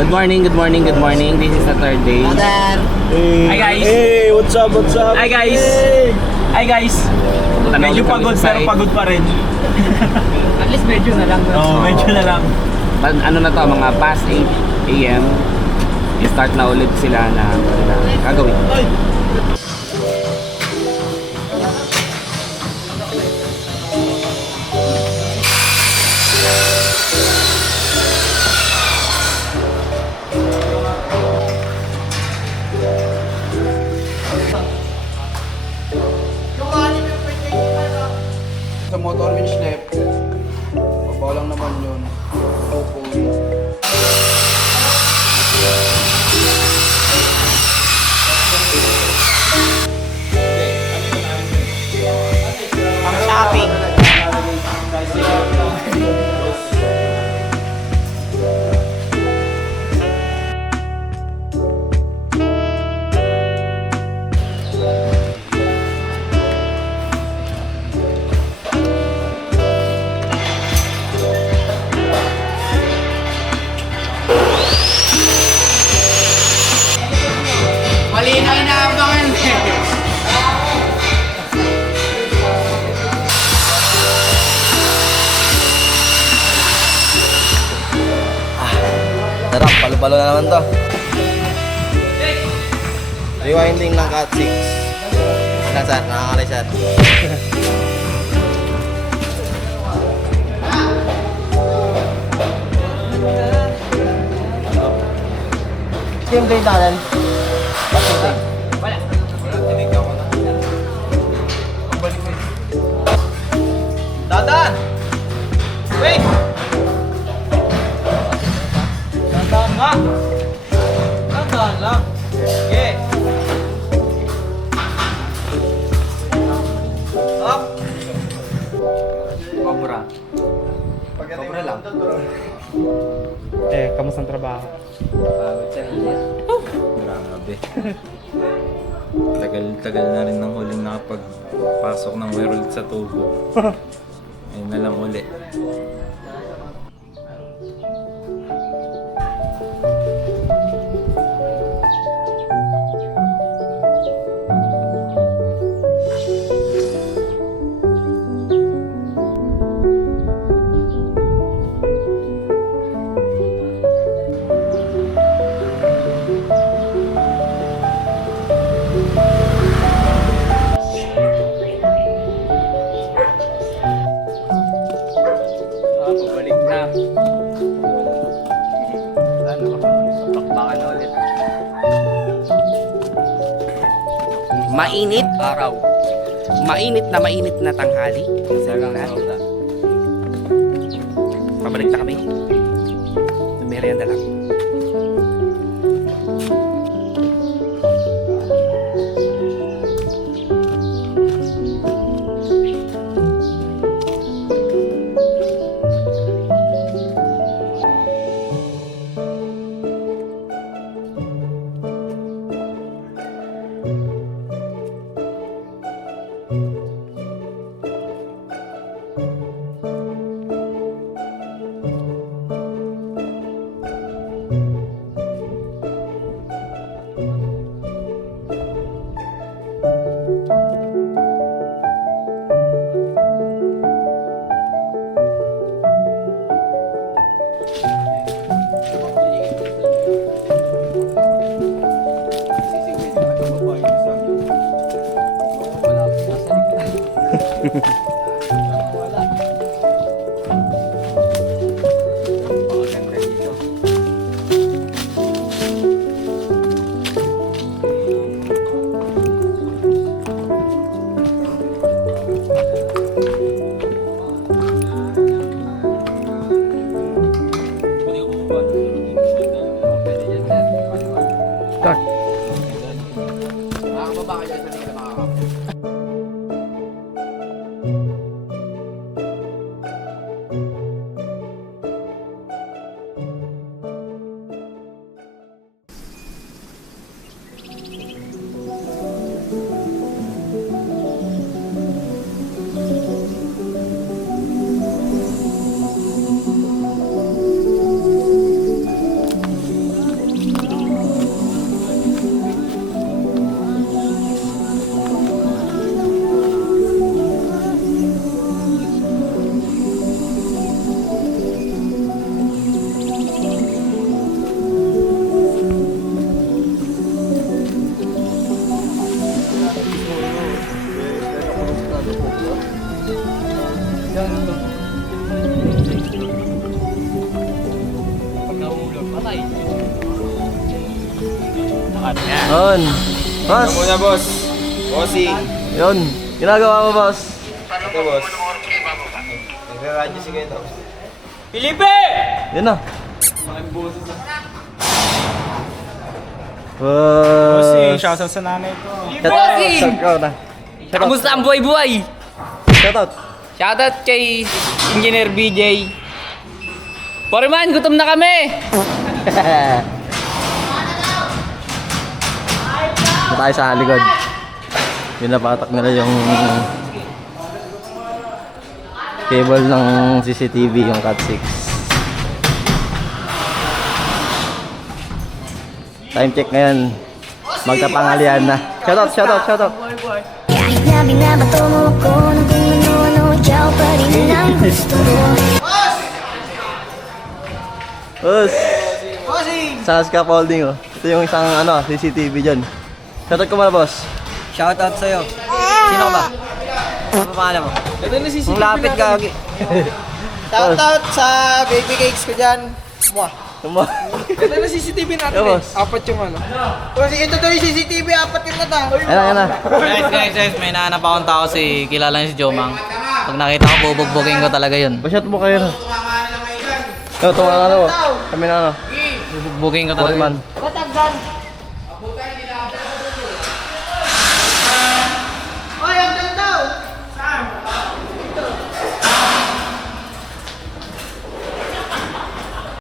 Good morning, good morning, good morning. This is the third day. Hey. Hi, guys. Hey, what's up, what's up? Hi guys! Hey. Hi guys! Medyo pagod pero pagod pa rin. At least medyo na lang. Oo, medyo na lang. Ano na to, mga past 8 a.m. I-start na ulit sila na gagawin. Sa motor winch left, baba lang naman yun. Hopefully. Pang shopping. Mali na inaabangan eh. Sarap, palo-palo na naman to. Rewinding ng Cat 6. Ilan sir? Nakakalay sir. Yung blade natin. Bakit blade? Dadan! Wait! Dadan nga! Dadan lang! Okay! Up! Cobra. Cobra lang. Kamusta ang trabaho? Grabe. Tagal na rin ng huling nakapagpasok ng Werewolf sa tubo. Ayun na lang uli. Pabalik na. Bakbakan na ulit. Mainit araw. Mainit na tanghali. Sarang sauda. Pabalik na kami. Merienda lang. Makakababa ka dyan sa hindi ka makakapit. Yun. Boss. Muna boss. Bossing. Yun. Ginagawa mo, boss. Ito boss. Nagra-radyo si Kuya tapos. Felipe! Yun na. Bossing, Boss. shoutout sa nanay ko. Bossing! Shout out. Kamusta ang buhay-buhay? Shout out. Shoutout kay Engineer BJ. Foreman, gutom na kami! Na tayo sa likod. Pinapatak nila yung cable ng CCTV, yung Cat 6. Time check ngayon. Magkapangalian na. Shoutout, shoutout, shoutout. Kahit na binabato mo ako ng kung ano-ano, ikaw pa rin ang gusto ko. Boss! Sa scaffolding, oh. Ito yung isang CCTV dyan. Shoutout ko muna, boss. Shoutout sa'yo. Sino ka ba? Ano pangalan mo? Ito na si Kung lapit ka, Shoutout sa baby cakes ko dyan. Mwah. Tumo. Ito na CCTV natin Yo, eh. boss. Apat yung ano. Kasi ito daw yung CCTV, apat yung nata. Ayan na. guys, may nahanap akong tao kilala niya si Jomang. Pag nakita ko, bubugbugin ko talaga yun. Basyat mo kayo na. Ito, kami na Bubugbugin ko talaga Foreman. yun.